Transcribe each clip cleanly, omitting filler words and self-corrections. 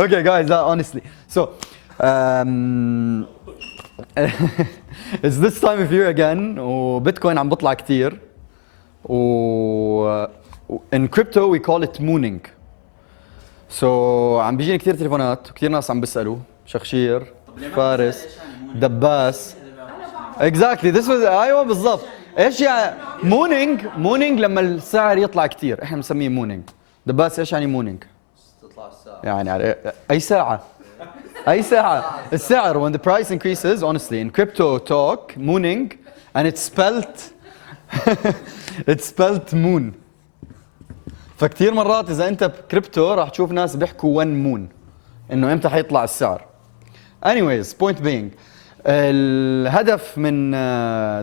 Okay, guys, honestly. So, it's this time of year again, وبيتكوين عم بطلع كتير. In crypto we call it mooning. So عم بيجيني كتير تليفونات وكتير ناس عم بيسألوا شخشير فارس دباس. Exactly, this was ايوه بالضبط. ايش يعني mooning لما السعر يطلع كتير، احنا بنسميه mooning. دباس ايش يعني mooning؟ تطلع الساعة. يعني اي ساعة؟ أي ساعة؟ السعر when the price increases, honestly, in crypto talk, mooning, and it's spelled moon. فكتير مرات إذا أنت بكريبتو راح تشوف ناس بيحكوا one moon إنه إمتى حيطلع السعر. Anyways, point being, الهدف من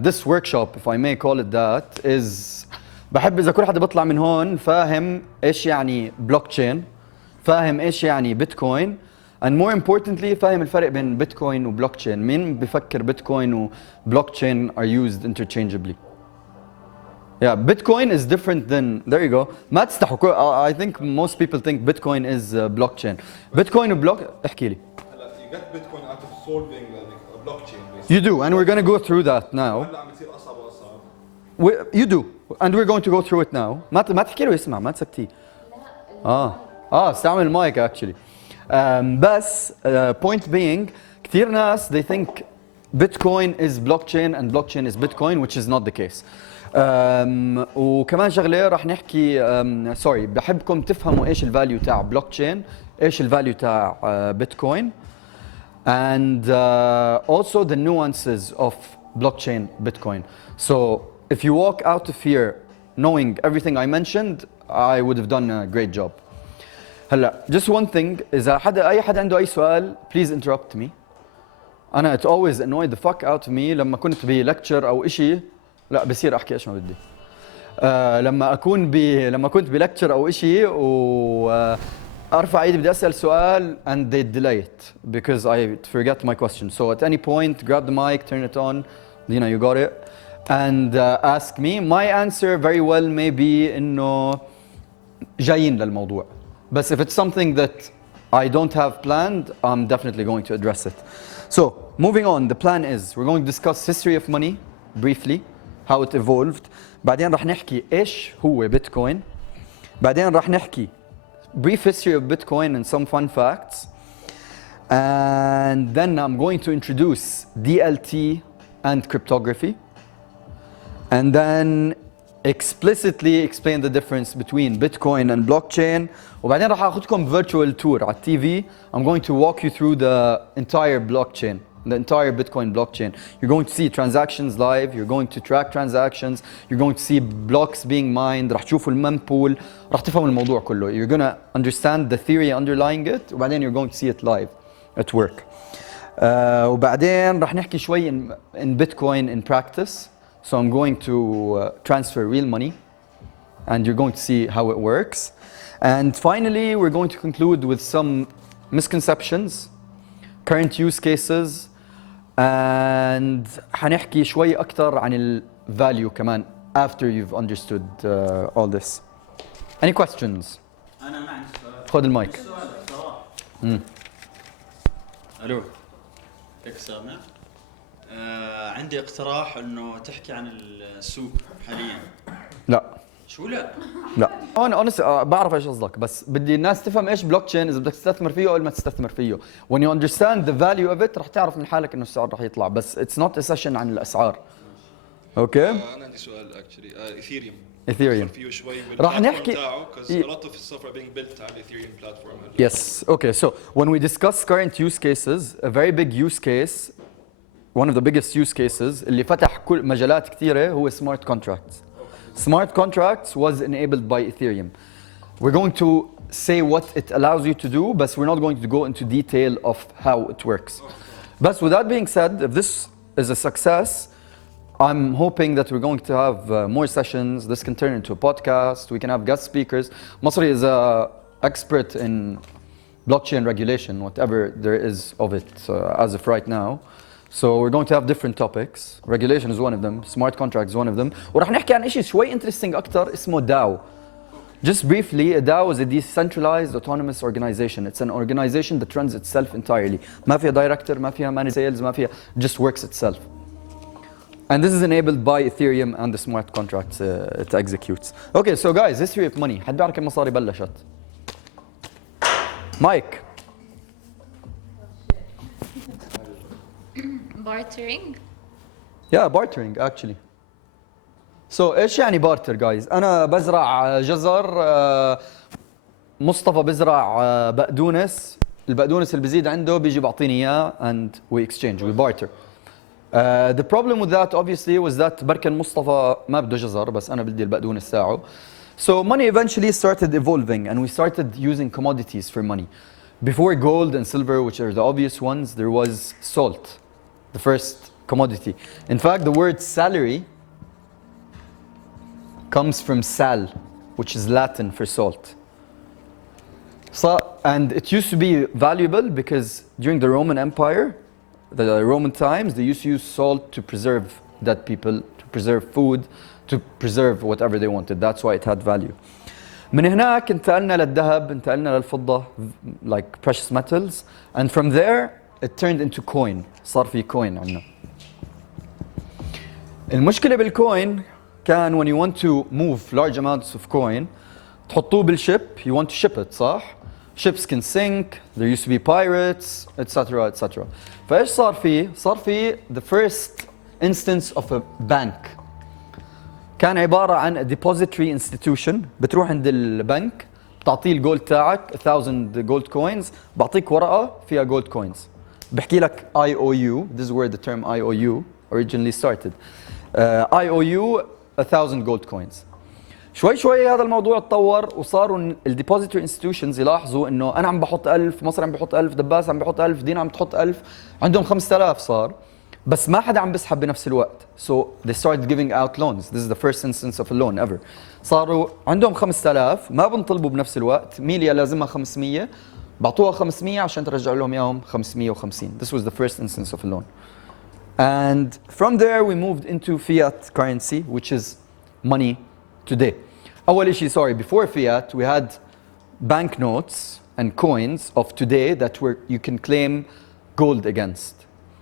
this workshop, if I may call it that, is بحب إذا كل حدا بيطلع من هون فاهم إيش يعني blockchain, فاهم إيش يعني بيتكوين. And more importantly, فاهم الفرق بين بيتكوين وبلوكتشين. مين بفكر بيتكوين وبلوكتشين are used interchangeably? Yeah, Bitcoin is different than, there you go. ما تستحوا. I think most people think Bitcoin is blockchain. Bitcoin و احكي لي. You get Bitcoin out of solving a blockchain basically. You do, and we're going to go through that now. هلا عم بتصير أصعب وأصعب. You do, and we're going to go through it now. ما تحكي له يسمع، ما تسكتيه. استعمل المايك actually. بس point being كتير ناس they think Bitcoin is blockchain and blockchain is Bitcoin, which is not the case. وكمان شغله راح نحكي sorry بحبكم تفهموا ايش الفاليو تاع blockchain، ايش الفاليو تاع Bitcoin, and also the nuances of blockchain Bitcoin. So if you walk out of here knowing everything I mentioned, I would have done a great job. هلا just one thing، إذا أي حدا عنده أي سؤال please interrupt me. أنا it always annoyed the fuck out of me لما كنت بلكتشر أو إشي، لا بصير أحكي إيش ما بدي. لما كنت بلكتشر أو إشي وأرفع إيدي بدي أسأل سؤال and they delay it because I forget my question. So at any point grab the mic, turn it on, you got it, and ask me. My answer very well may be إنه جايين للموضوع. But if it's something that I don't have planned, I'm definitely going to address it. So, moving on, the plan is we're going to discuss history of money briefly, how it evolved. بعدين راح نحكي إيش هو Bitcoin. بعدين راح نحكي brief history of Bitcoin and some fun facts. And then I'm going to introduce DLT and cryptography. And then explicitly explain the difference between Bitcoin and blockchain. وبعدين راح اخذكم virtual tour على TV. I'm going to walk you through the entire blockchain, the entire Bitcoin blockchain. You're going to see transactions live, you're going to track transactions, you're going to see blocks being mined, راح تشوفوا المنبول، راح تفهموا الموضوع كله. You're going to understand the theory underlying it, وبعدين you're going to see it live at work. وبعدين راح نحكي شوي in Bitcoin in practice. So I'm going to transfer real money, and you're going to see how it works. And finally, we're going to conclude with some misconceptions, current use cases, and حنحكي شوي أكتر عن ال value كمان after you've understood all this. Any questions? أنا ما عندي سؤال. خذ المايك. ألو. كيف سامع؟ عندي اقتراح انه تحكي عن السوق حاليا. لا. شو لا؟ لا. هون honestly بعرف ايش قصدك، بس بدي الناس تفهم ايش بلوكتشين اذا بدك تستثمر فيه او ما تستثمر فيه. When you understand the value of it رح تعرف من حالك انه السعر رح يطلع، بس it's not a session عن الاسعار. اوكي؟ أنا عندي سؤال actually. Ethereum. فيه شوي راح نحكي because a lot of stuff are being built على Ethereum platform. Yes. Okay. So when we discuss current use cases, a very big use case, one of the biggest use cases اللي فتح كل مجالات كثيرة هو smart contracts. Smart contracts was enabled by Ethereum. We're going to say what it allows you to do, but we're not going to go into detail of how it works. But with that being said, if this is a success, I'm hoping that we're going to have more sessions. This can turn into a podcast. We can have guest speakers. Masri is an expert in blockchain regulation, whatever there is of it as of right now. So we're going to have different topics. Regulation is one of them. Smart contracts is one of them. وراح نحكي عن شيء شوي interesting أكتر اسمه DAO. Just briefly, a DAO is a decentralized autonomous organization. It's an organization that runs itself entirely. ما فيها director, ما فيها managed sales, ما فيها, just works itself. And this is enabled by Ethereum and the smart contracts it executes. Okay, so guys, history of money. حد بيعرف كيف المصاري بلشت؟ مايك. Bartering. Yeah, bartering actually. So ايش يعني barter guys؟ أنا بزرع جزر، مصطفى بزرع بقدونس، البقدونس اللي بزيد عنده بيجي بيعطيني إياه and we exchange, we barter. The problem with that obviously was that بركن مصطفى ما بده جزر بس أنا بدي البقدونس تاعه. So money eventually started evolving and we started using commodities for money. Before gold and silver, which are the obvious ones, there was salt, the first commodity. In fact, the word salary comes from sal, which is Latin for salt. So, and it used to be valuable because during the Roman Empire, the Roman times, they used to use salt to preserve dead people, to preserve food, to preserve whatever they wanted. That's why it had value. من هناك انتقلنا للذهب، انتقلنا للفضة, like precious metals, and from there it turned into coin. صار في coin عندنا. المشكلة بالcoin كان when you want to move large amounts of coin تحطوه بالship, you want to ship it صح؟ Ships can sink, there used to be pirates, etc. etc. فايش صار فيه؟ صار فيه the first instance of a bank. كان عبارة عن a depository institution. بتروح عند البنك بتعطيه الجولد تاعك 1000 gold coins، بعطيك ورقة فيها gold coins. بحكي لك IOU, this is where the term IOU originally started. IOU 1000 gold coins. شوي شوي هذا الموضوع اتطور وصاروا الديبوزيتوري انستتيوشنز يلاحظوا انه انا عم بحط 1000، مصر عم بحط 1000، دباس عم بحط 1000، دينا عم تحط 1000، عندهم 5000 صار، بس ما حدا عم بيسحب بنفس الوقت. So they started giving out loans. This is the first instance of a loan ever. صاروا عندهم 5000 ما بنطلبوا بنفس الوقت، ميليا لازمها 500 بعطوها 500 عشان ترجع لهم اياهم 550. This was the first instance of a loan. And from there we moved into fiat currency, which is money today. أول شيء, sorry, before fiat we had banknotes and coins of today that were you can claim gold against.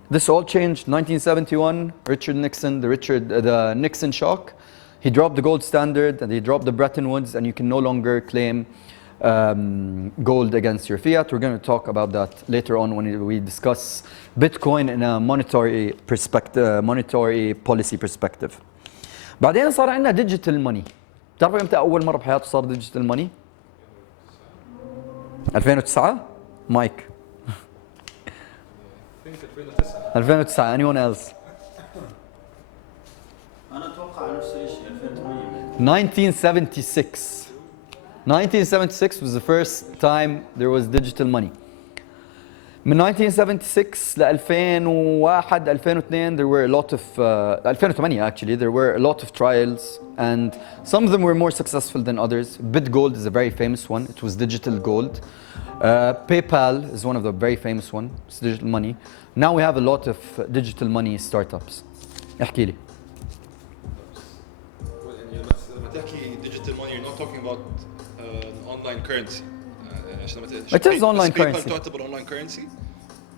This all changed 1971. Richard Nixon, the Nixon shock, he dropped the gold standard and he dropped the Bretton Woods, and you can no longer claim gold against your fiat. We're going to talk about that later on when we discuss Bitcoin in a monetary perspective, monetary policy perspective. بعدين صار عندنا digital money. بتعرفوا امتى أول مرة بحياته صار digital money؟ 2009. مايك. 2009. Anyone else? انا اتوقع نفس الشيء 2008. 1976. 1976 was the first time there was digital money. من 1976 ل 2001 2002 there were a lot of 2008 actually there were a lot of trials, and some of them were more successful than others. BitGold is a very famous one. It was digital gold. PayPal is one of the very famous ones. It's digital money. Now we have a lot of digital money startups. احكي لي. لما تحكي digital money, you're not talking about online currency. It is online currency. PayPal تعتبر online currency?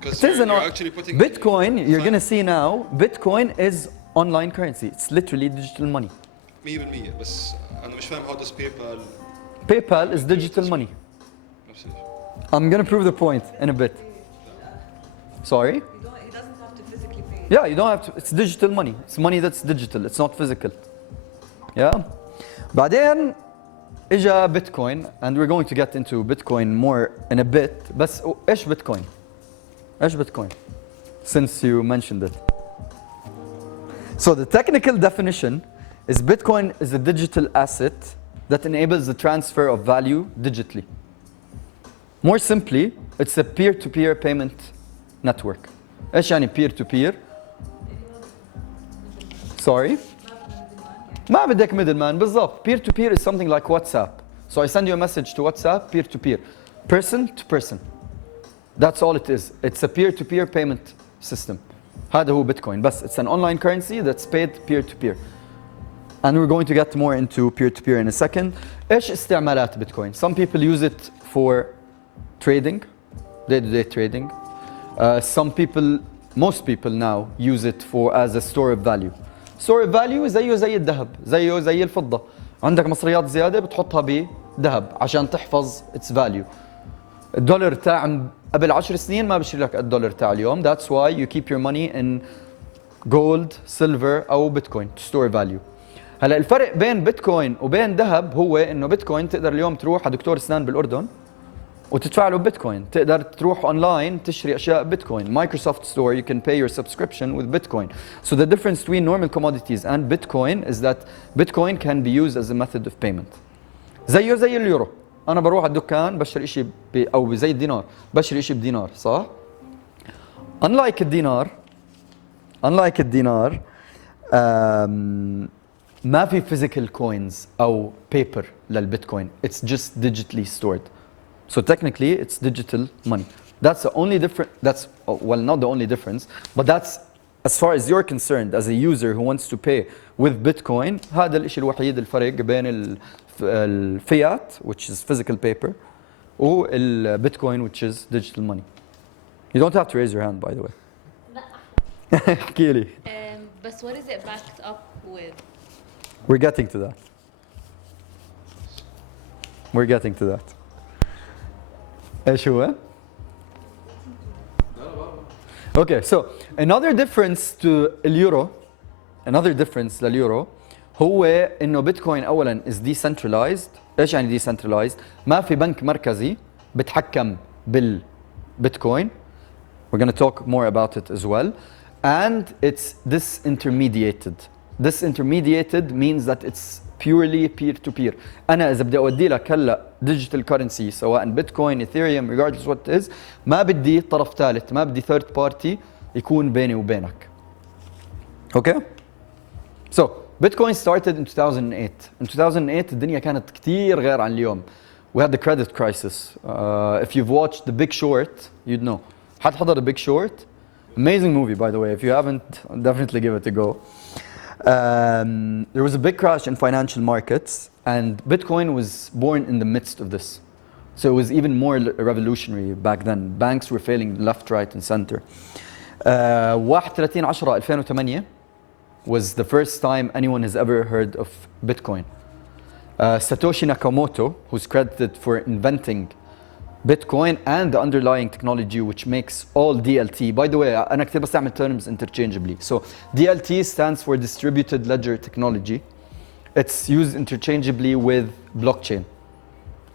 It is an actually putting Bitcoin. You're going to see now. Bitcoin is online currency. It's literally digital money. 100%. بس أنا مش فاهم how does PayPal. PayPal is digital money. نفس الشيء. I'm going to prove the point in a bit. Sorry? He doesn't have to physically pay. Yeah, you don't have to. It's digital money. It's money that's digital. It's not physical. Yeah. بعدين إجا Bitcoin, and we're going to get into Bitcoin more in a bit. بس إيش Bitcoin? إيش Bitcoin? Since you mentioned it. So the technical definition is Bitcoin is a digital asset that enables the transfer of value digitally. More simply, it's a peer-to-peer payment network. إيش يعني peer-to-peer? Sorry? ما بدك middleman بالضبط. Peer-to-peer is something like WhatsApp. So I send you a message to WhatsApp, peer-to-peer. Person to person. That's all it is. It's a peer-to-peer payment system. هذا هو Bitcoin. بس it's an online currency that's paid peer-to-peer. And we're going to get more into peer-to-peer in a second. ايش استعمالات بيتكوين؟ Some people use it for trading, day-to-day trading. Some people, most people now use it for as a store of value. Store of value زيه زي الذهب، زيه زي الفضة. عندك مصريات زيادة بتحطها بذهب عشان تحفظ its value. الدولار تاع قبل 10 سنين ما بشتري لك الدولار تاع اليوم. That's why you keep your money in gold, silver أو بيتكوين to store value. هلا الفرق بين بيتكوين وبين ذهب هو انه بيتكوين تقدر اليوم تروح على دكتور اسنان بالاردن وتدفع له بيتكوين، تقدر تروح اونلاين تشتري اشياء بيتكوين. Microsoft Store you can pay your subscription with Bitcoin. So the difference between normal commodities and Bitcoin is that Bitcoin can be used as a method of payment. زيه زي اليورو، انا بروح على الدكان بشتري شيء او زي الدينار، بشتري شيء بدينار، صح؟ Unlike الدينار ما في physical coins أو paper للبيتكوين. It's just digitally stored. So technically it's digital money. That's the only difference. That's, well, not the only difference, but that's as far as you're concerned as a user who wants to pay with Bitcoin. هذا الشيء الوحيد الفرق بين الفيات which is physical paper والبيتكوين which is digital money. You don't have to raise your hand, by the way. احكي لي. But what is it backed up with? We're getting to that. We're getting to that. ايش هو؟ Okay, so another difference to اليورو, another difference لليورو هو انه بيتكوين اولا is decentralized. ايش يعني decentralized؟ ما في بنك مركزي بتحكم بالبيتكوين. We're going to talk more about it as well. And it's disintermediated. Disintermediated means that it's purely peer-to-peer. أنا إذا بدي أودي لك هلا digital currency سواء بيتكوين، إثيريوم، regardless what it is، ما بدي طرف ثالث، ما بدي third party يكون بيني وبينك. Okay? So Bitcoin started in 2008. In 2008 الدنيا كانت كتير غير عن اليوم. We had the credit crisis. If you've watched The Big Short, you'd know. حد حضر The Big Short? Amazing movie, by the way. If you haven't, definitely give it a go. There was a big crash in financial markets, and Bitcoin was born in the midst of this. So it was even more revolutionary back then. Banks were failing left, right, and center. 31/10/2008 was the first time anyone has ever heard of Bitcoin. Satoshi Nakamoto, who's credited for inventing Bitcoin and the underlying technology which makes all DLT. By the way, أنا كتير بستعمل terms interchangeably. So DLT stands for Distributed Ledger Technology. It's used interchangeably with blockchain.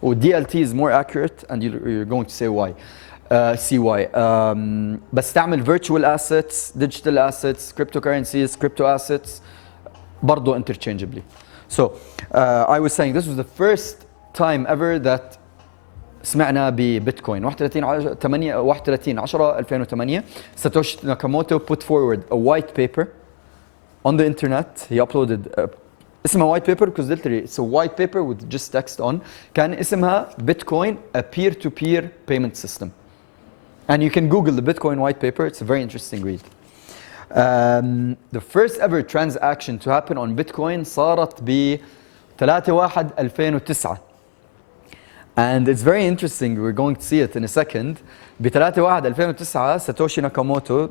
Or DLT is more accurate, and you're going to say why. See why. بستعمل virtual assets, digital assets, cryptocurrencies, crypto assets, برضو interchangeably. So I was saying this was the first time ever that سمعنا ببيتكوين. 31/10/2008 Satoshi Nakamoto put forward a white paper on the internet. He uploaded اسمها white paper because literally it's a white paper with just text on. كان اسمها Bitcoin, a peer-to-peer payment system. And you can Google the Bitcoin white paper. It's a very interesting read. The first ever transaction to happen on Bitcoin صارت ب 3/1/2009. And it's very interesting. We're going to see it in a second. ب 3/1/2009 Satoshi Nakamoto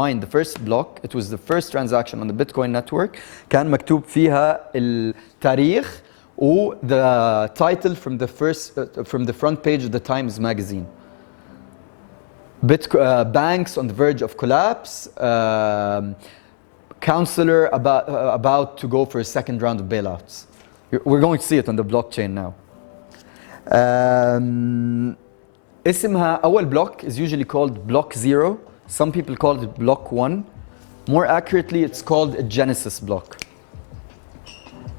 mined the first block. It was the first transaction on the Bitcoin network. كان مكتوب فيها التاريخ و the title from the front page of the Times magazine. Banks on the verge of collapse. Counselor about to go for a second round of bailouts. We're going to see it on the blockchain now. اسمها أول block is usually called block 0. Some people call it block 1. More accurately, it's called a genesis block.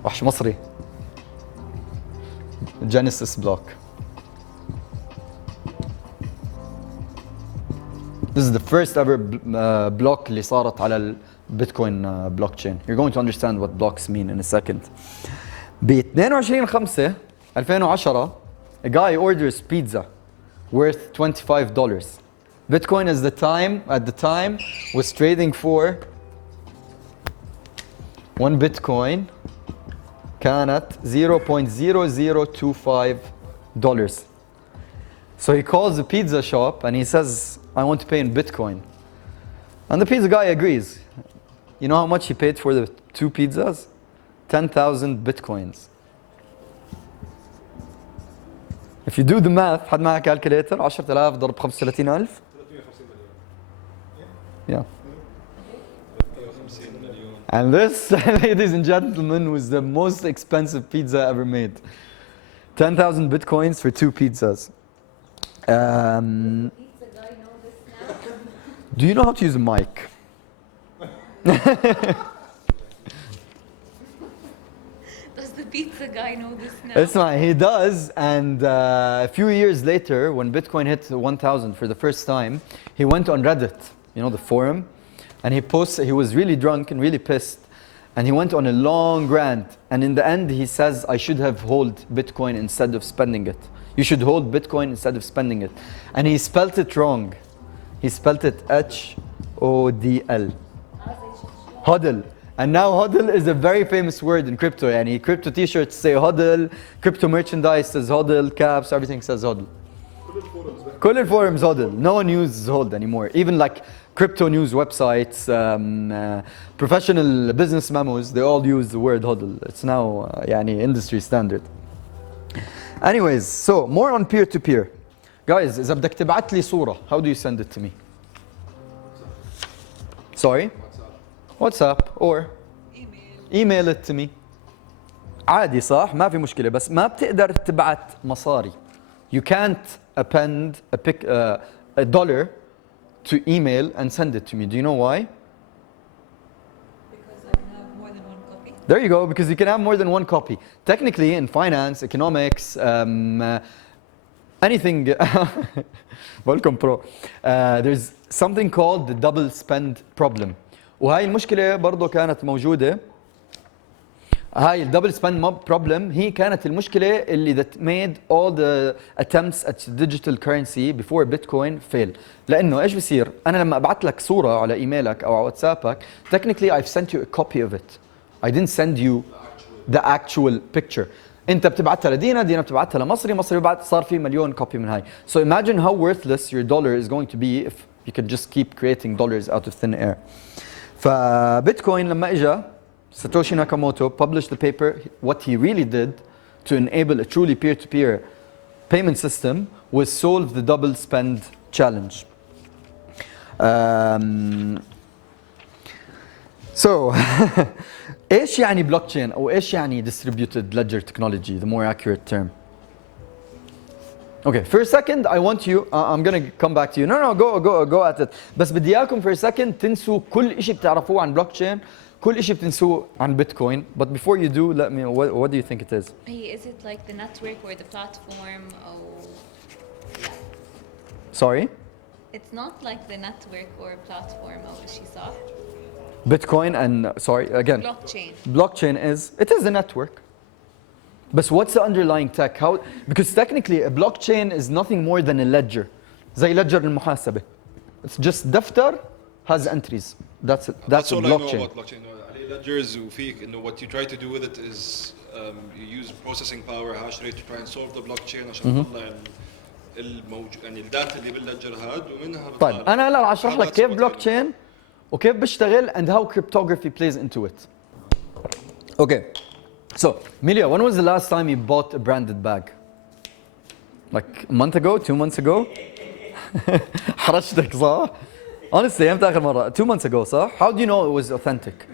وحش مصري. Genesis block. This is the first ever block اللي صارت على البيتكوين blockchain. You're going to understand what blocks mean in a second. ب 22/5/2010 a guy orders pizza worth $25. Bitcoin at the time was trading for one Bitcoin كانت $0.0025. So he calls the pizza shop and he says, I want to pay in Bitcoin. And the pizza guy agrees. You know how much he paid for the 2 pizzas? 10,000 Bitcoins. If you do the math, حد معها calculator 10,000 ضرب 35,000. 350 مليون. Yeah. 350 مليون. And this, ladies and gentlemen, was the most expensive pizza ever made. 10,000 Bitcoins for 2 pizzas. Pizza guy know this now? Do you know how to use a mic? Does the pizza guy know this now? It's fine, he does. And a few years later, when Bitcoin hit 1,000 for the first time, he went on Reddit, you know, the forum, and he was really drunk and really pissed, and he went on a long rant. And in the end, he says, I should have held Bitcoin instead of spending it. You should hold Bitcoin instead of spending it. And he spelt it wrong. He spelt it HODL. HODL. And now HODL is a very famous word in crypto. Yani crypto t-shirts say HODL, crypto merchandise says HODL, caps, everything says HODL. كل الforums HODL. No one uses HODL anymore. Even like crypto news websites, professional business memos, they all use the word HODL. It's now yani industry standard. Anyways, so more on peer-to-peer. Guys, إذا بدك تبعت لي صورة, how do you send it to me? Sorry? WhatsApp or email it to me. عادي صح؟ ما في مشكلة بس ما بتقدر تبعت مصاري. You can't append a dollar to email and send it to me. Do you know why? Because I can have more than one copy. There you go, because you can have more than one copy. Technically, in finance, economics, anything, welcome pro, there's something called the double spend problem. وهاي المشكلة برضو كانت موجودة. هاي الدبل سبند problem هي كانت المشكلة اللي that made all the attempts at digital currency before Bitcoin fail. لأنه إيش بصير؟ أنا لما أبعت لك صورة على إيميلك أو على واتسابك, technically I've sent you a copy of it. I didn't send you the actual picture. أنت بتبعتها لدينا, دينا بتبعتها لمصري, مصري ببعت, صار في مليون copy من هاي. So imagine how worthless your dollar is going to be if you can just keep creating dollars out of thin air. فبيتكوين لما اجى Satoshi Nakamoto published the paper. What he really did to enable a truly peer-to-peer payment system was solve the double spend challenge. So ايش يعني blockchain او ايش يعني distributed ledger technology, the more accurate term? Okay, for a second I want you, I'm gonna come back to you. No, go at it. بس بدي اياكم for a second تنسوا كل شيء بتعرفوه عن blockchain, كل شيء بتنسوه عن Bitcoin. But before you do, let me know, what do you think it is? Hey, is it like the network or the platform? Oh, yeah. Sorry? It's not like the network or platform. Oh, she saw. Bitcoin and, sorry, again. Blockchain. Blockchain it is a network. But what's the underlying tech? How? Because technically a blockchain is nothing more than a ledger. زي ledger المحاسبة. It's just دفتر has entries. That's it. That's a all I know blockchain. about blockchain. عليه ledgers وفيك إنه what you try to do with it is you use processing power hash rate to try and solve the blockchain عشان تطلع الموجود يعني الداتا اللي بالليدجر هاد ومنها طيب أنا هلا أشرح لك كيف blockchain وكيف بيشتغل and how cryptography plays into it. Okay. So, Milia, when was the last time you bought a branded bag? Like a month ago, 2 months ago? حرشتك صح? Honestly, امتى آخر مرة? 2 months ago صح? How do you know it was authentic?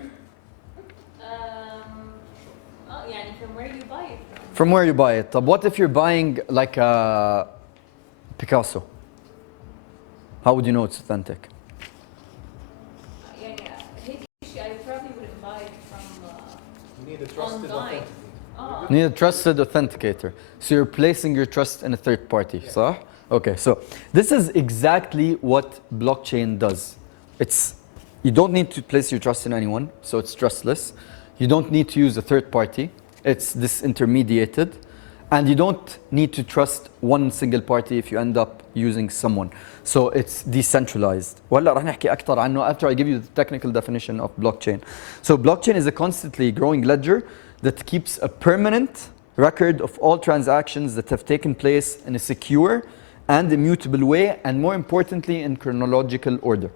يعني from where you buy it from. From where you buy it. طب what if you're buying like a Picasso? How would you know it's authentic? يعني I probably wouldn't buy it from You need a trusted online. authenticator. You need a trusted authenticator. So you're placing your trust in a third party, صح? Okay, so this is exactly what blockchain does. You don't need to place your trust in anyone, so it's trustless. You don't need to use a third party. It's disintermediated. And you don't need to trust one single party if you end up using someone. So it's decentralized. وهلا رح نحكي أكثر عنه after I give you the technical definition of blockchain. So blockchain is a constantly growing ledger that keeps a permanent record of all transactions that have taken place in a secure and immutable way, and more importantly, in chronological order.